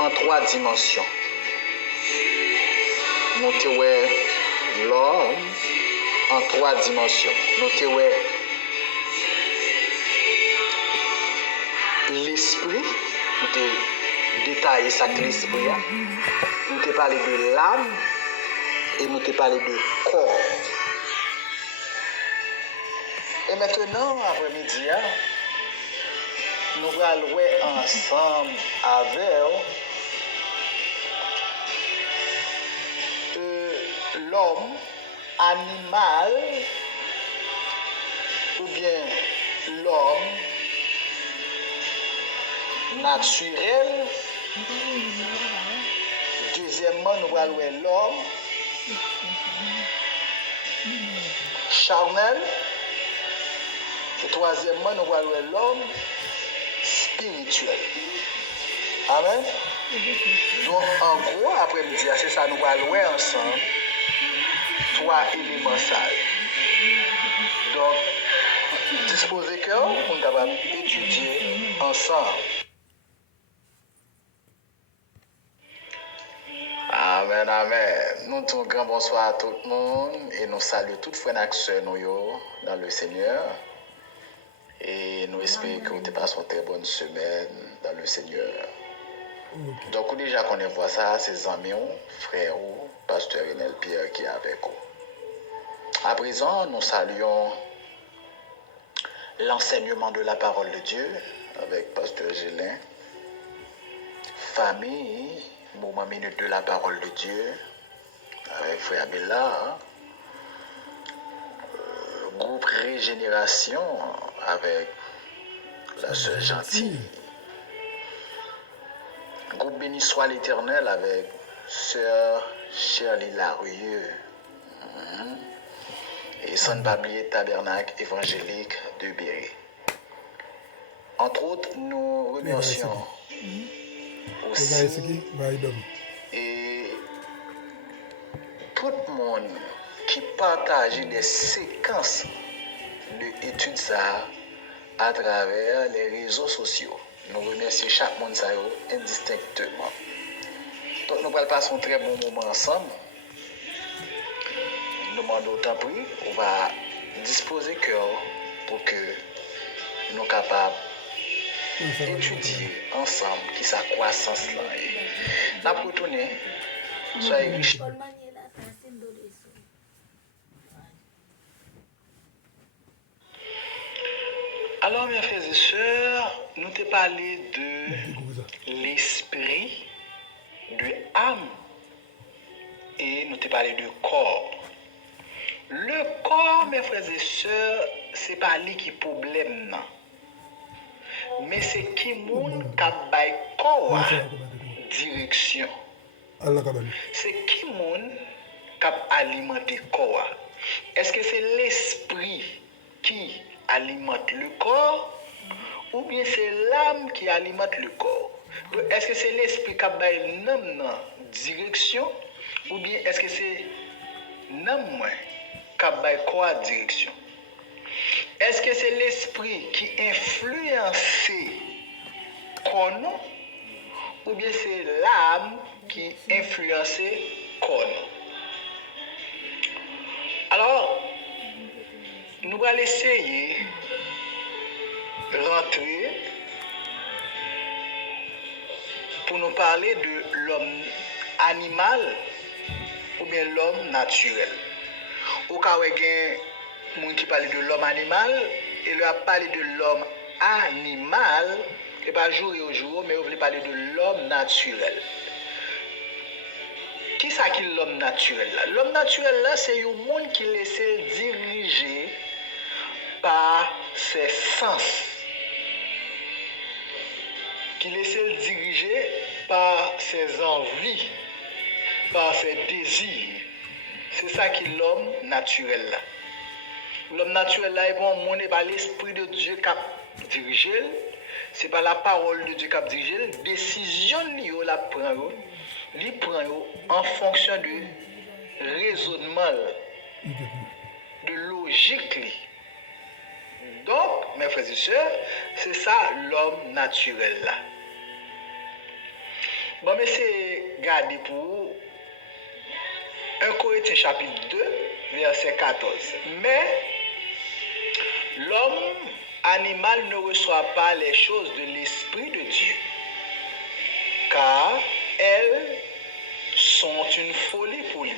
en 3 dimensions. Nous avons l'homme en 3 dimensions. Nous avons l'esprit, nous avons détaillé ça que l'esprit. Nous avons parlé de l'âme et nous avons parlé de corps. Et maintenant, après-midi, nous allons jouer ensemble avec l'homme, animal, ou bien l'homme naturel. Deuxièmement, nous allons jouer l'homme charnel. Et troisièmement, nous allons jouer l'homme spirituel. Amen. Donc, en gros, après-midi, c'est ça, nous allons jouer ensemble 3 éléments sages. Donc, disposez cœur pour nous capables d'étudier ensemble. Amen, amen. Nous disons grand bonsoir à tout le monde et nous saluons toutes les frères et sœurs dans le Seigneur. Et nous espérons que vous avez passé une très bonne semaine dans le Seigneur. Okay. Donc, déjà qu'on voit ça, c'est amis, frères, pasteur Renel Pierre qui est avec vous. À présent, nous saluons l'enseignement de la parole de Dieu avec pasteur Gélin, famille, moment minute de la parole de Dieu avec frère Bella, groupe Régénération avec la sœur Gentille, groupe Béni soit l'Éternel avec sœur Shirley Larieux, et San Bablier Tabernacle évangélique de Béré. Entre autres, nous remercions aussi et tout le monde qui partage les séquences de études ça à travers les réseaux sociaux. Nous remercions chaque monde ça indistinctement. Donc nous allons passer un très bon moment ensemble. Nous demandons autant prix, on va disposer cœur pour que nous soyons capables d'étudier ensemble qui sa croissance là. La pour tourner, soyez riches. Alors mes frères et sœurs, nous t'ai parlé de l'esprit, de l'âme et nous t'ai parlé de corps. Le corps, mes frères et sœurs, c'est pas lui qui problème, non. Mais c'est qui moun qui bail corps direction. C'est qui moun qui alimente corps. Est-ce que c'est l'esprit qui alimente le corps ou bien c'est l'âme qui alimente le corps? Est-ce que c'est l'esprit qui bail non direction ou bien est-ce que c'est non qui quoi direction? Est-ce que c'est l'esprit qui influence corps ou bien c'est l'âme qui influence corps? Alors, nous allons essayer de rentrer pour nous parler de l'homme animal ou bien l'homme naturel. Au cas où il y a gens qui parle de l'homme animal et lui a parlé de l'homme animal, et pas jour et au jour, mais on veut parler de l'homme naturel. Qui ça qui est l'homme naturel là? L'homme naturel là, c'est un monde qui laisse diriger par ses sens. Qui laisse diriger par ses envies, par ses désirs. C'est ça qui est l'homme naturel là. L'homme naturel là, bon, n'est pas l'esprit de Dieu qui a dirigé, c'est pas la parole de Dieu qui a dirigé, la décision la prend, il prend en fonction de raisonnement, de logique. Donc, mes frères et sœurs, c'est ça l'homme naturel là. Bon, mais c'est garder pour 1 Corinthiens chapitre 2, verset 14. Mais l'homme animal ne reçoit pas les choses de l'Esprit de Dieu, car elles sont une folie pour lui.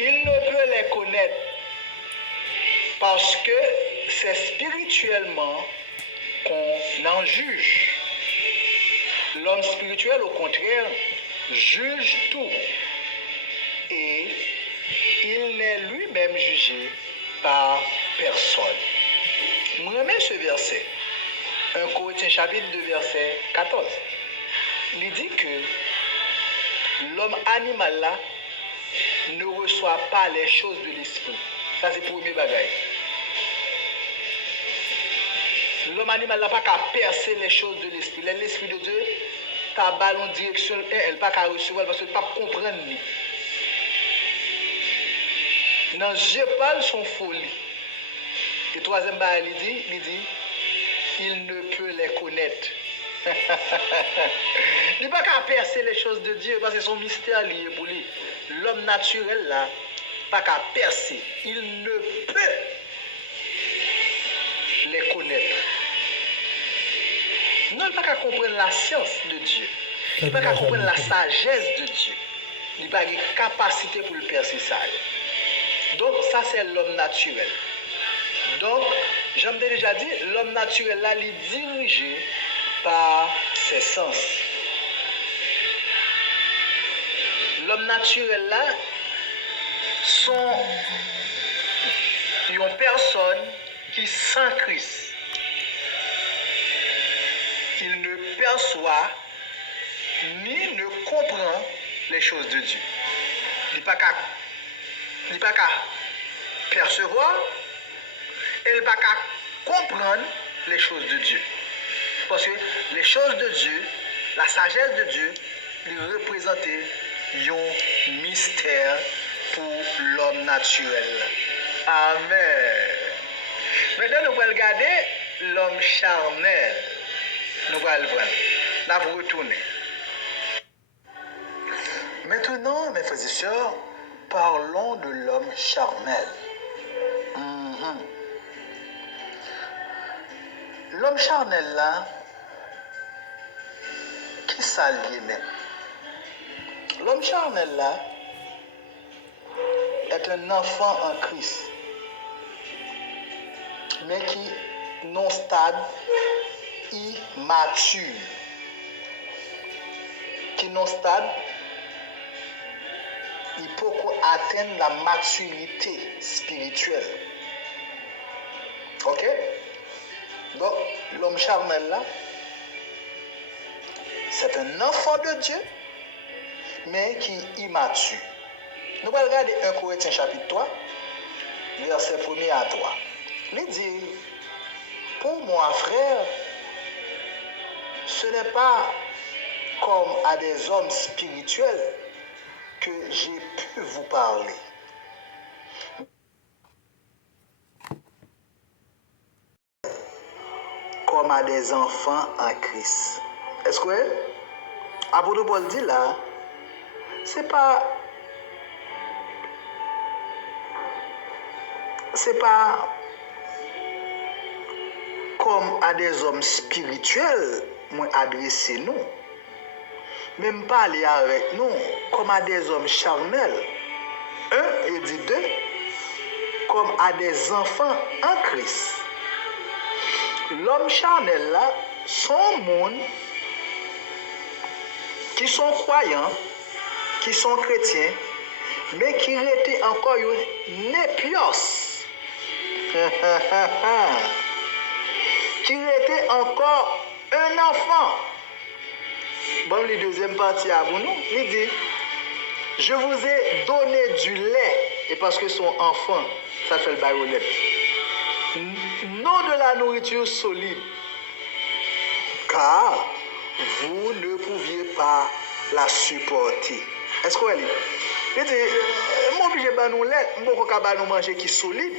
Il ne peut les connaître parce que c'est spirituellement qu'on en juge. L'homme spirituel, au contraire, juge tout. Et il n'est lui-même jugé par personne. Je remets ce verset. 1 Corinthiens chapitre 2, verset 14. Il dit que l'homme animal là ne reçoit pas les choses de l'esprit. Ça, c'est le premier bagage. L'homme animal n'a pas qu'à percer les choses de l'esprit. L'esprit de Dieu, ta balle en direction, elle n'a pas qu'à recevoir parce qu'elle ne peut pas comprendre. Dans je parle son folie. Et troisième bagage, il dit, il ne peut les connaître. Il n'a pas qu'à percer les choses de Dieu parce que son mystère lié pour lui. L'homme naturel là, pas qu'à percer. Il ne peut les connaître. Non, il n'a pas qu'à comprendre la science de Dieu. Il n'a pas qu'à comprendre la sagesse de Dieu. Il n'a pas de capacité pour le percer ça. Donc, ça, c'est l'homme naturel. Donc, j'aime déjà dit, l'homme naturel là, il est dirigé par ses sens. L'homme naturel là, sont une personne qui sans Christ. Il ne perçoit ni ne comprend les choses de Dieu. Il n'est pas qu'à percevoir et il n'est pas qu'à comprendre les choses de Dieu. Parce que les choses de Dieu, la sagesse de Dieu, il représentait un mystère pour l'homme naturel. Amen. Maintenant, nous allons regarder l'homme charnel. Nous allons le prendre. Là, vous retournez. Maintenant, mes frères et sœurs, parlons de l'homme charnel. L'homme charnel là, qui ça lié même? L'homme charnel là est un enfant en Christ, mais qui non stade immature, qui non stade il peut atteindre la maturité spirituelle. Ok? Donc, l'homme charnel là, c'est un enfant de Dieu, mais qui est immature. Nous allons regarder 1 Corinthiens chapitre 3, verset 1 à 3. Il dit, pour moi, frère, ce n'est pas comme à des hommes spirituels que j'ai pu vous parler. Comme à des enfants en Christ. Est-ce que l'apôtre Paul dit là, c'est pas comme à des hommes spirituels, moi adresser nous. Même parler avec nous comme à des hommes charnels. 1 et dit 2, comme à des enfants en Christ. L'homme charnel là, sont monde qui sont croyants, qui sont chrétiens, mais qui étaient encore une népios. Qui était encore un enfant. Bon, la deuxième partie à vous, il dit, je vous ai donné du lait, et parce que son enfant, ça fait le baïonnette, non de la nourriture solide, car vous ne pouviez pas la supporter. Est-ce que vous voyez? Il dit, moi, obligé de nous lait, je ne peux pas nous manger qui est solide,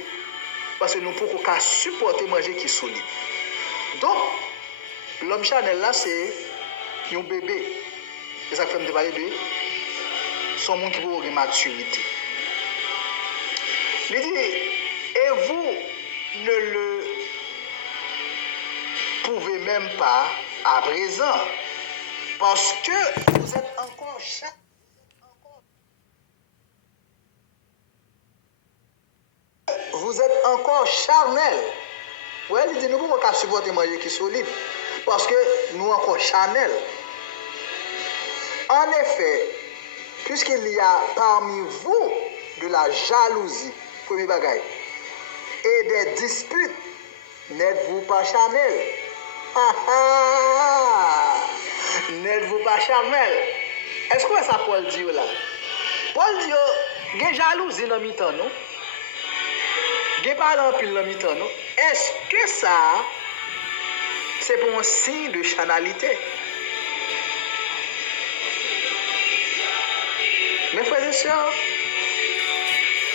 parce que nous ne pouvons pas supporter manger qui est solide. Donc, l'homme charnel là, c'est un bébé. C'est ça que je me parler de son monde qui veut une maturité. Il dit, et vous ne le pouvez même pas à présent, parce que vous êtes encore charnel. Ouais, il dit, nous ne pouvons pas supporter manger qui est solide, parce que nous encore charnel. En effet, puisqu'il y a parmi vous de la jalousie, premier bagaille, et des disputes, n'êtes-vous pas charnel? N'êtes-vous pas charnel? Est-ce que ça Paul dit là? Paul dit, il y a jalousie dans le mi-temps, non? Il y a pas dans le mi-temps, non? Est-ce que ça, c'est pour un signe de charnalité? Mes frères et sœurs,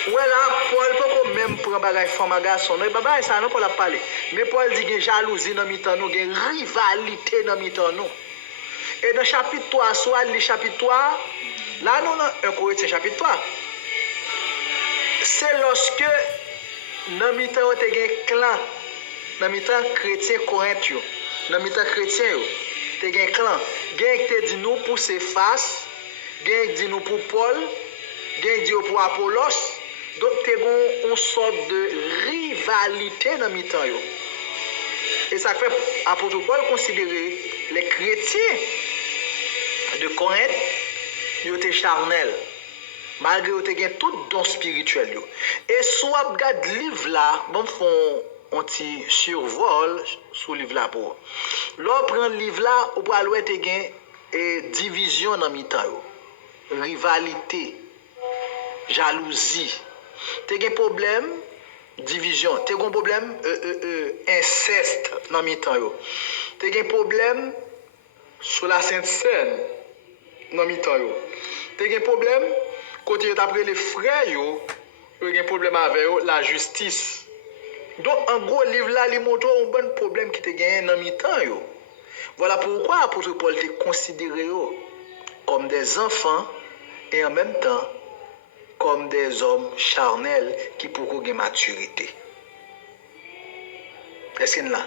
ouais là, Paul peut même prendre bagage femme à garçon. Non, baba ça non pour la parler. Mais Paul dit qu'il y a jalousie dans mi-temps nous, il y a rivalité dans mi-temps nous. Et dans chapitre 3, soit le chapitre 3, là nous dans 1 Corinthiens chapitre 3. C'est lorsque dans mi-temps tu as un clan, dans mi-temps chrétien Corinthien, dans mi-temps chrétien tu as un clan, quelqu'un qui te dit nous pour ses faces. Gen dit nous pour Paul, gen dit pour Apollos, donc tu as une sorte de rivalité dans le temps. Et ça fait apôtre Paul considérer les chrétiens de Corinthe, ils étaient charnels, malgré qu'ils ont tout don spirituel. Et soit regarde le livre là, bon font un petit survol sur le livre là pour. L'on prend le livre là, on peut aller et division dans le temps. Rivalité, jalousie, tu as un problème, division, tu as un problème, inceste dans le temps, tu as un problème sur la Sainte Seine dans le temps, tu as un problème, quand tu as appris les frères, tu as un problème avec la justice. Donc, en gros, le livre là, il montre un bon problème qui te gagne dans le temps. Voilà pourquoi l'apôtre Paul te considéré comme des enfants et en même temps comme des hommes charnels qui pourront avoir maturité. Est-ce qu'il y a là?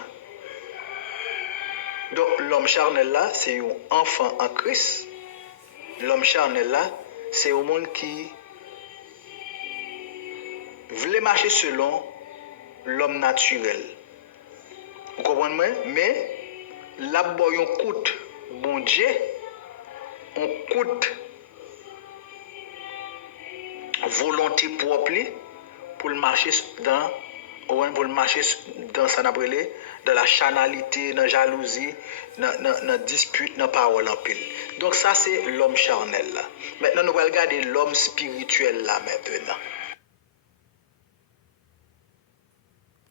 Donc l'homme charnel là, c'est un enfant en Christ. L'homme charnel là, c'est un monde qui voulait marcher selon l'homme naturel. Vous comprenez? Mais là, on coûte bon Dieu, on coûte volonté propre pour marcher dans ça dans la charnalité, dans la jalousie, dans la dispute, dans la parole en pile. Donc ça c'est l'homme charnel là. Maintenant nous allons regarder l'homme spirituel là maintenant.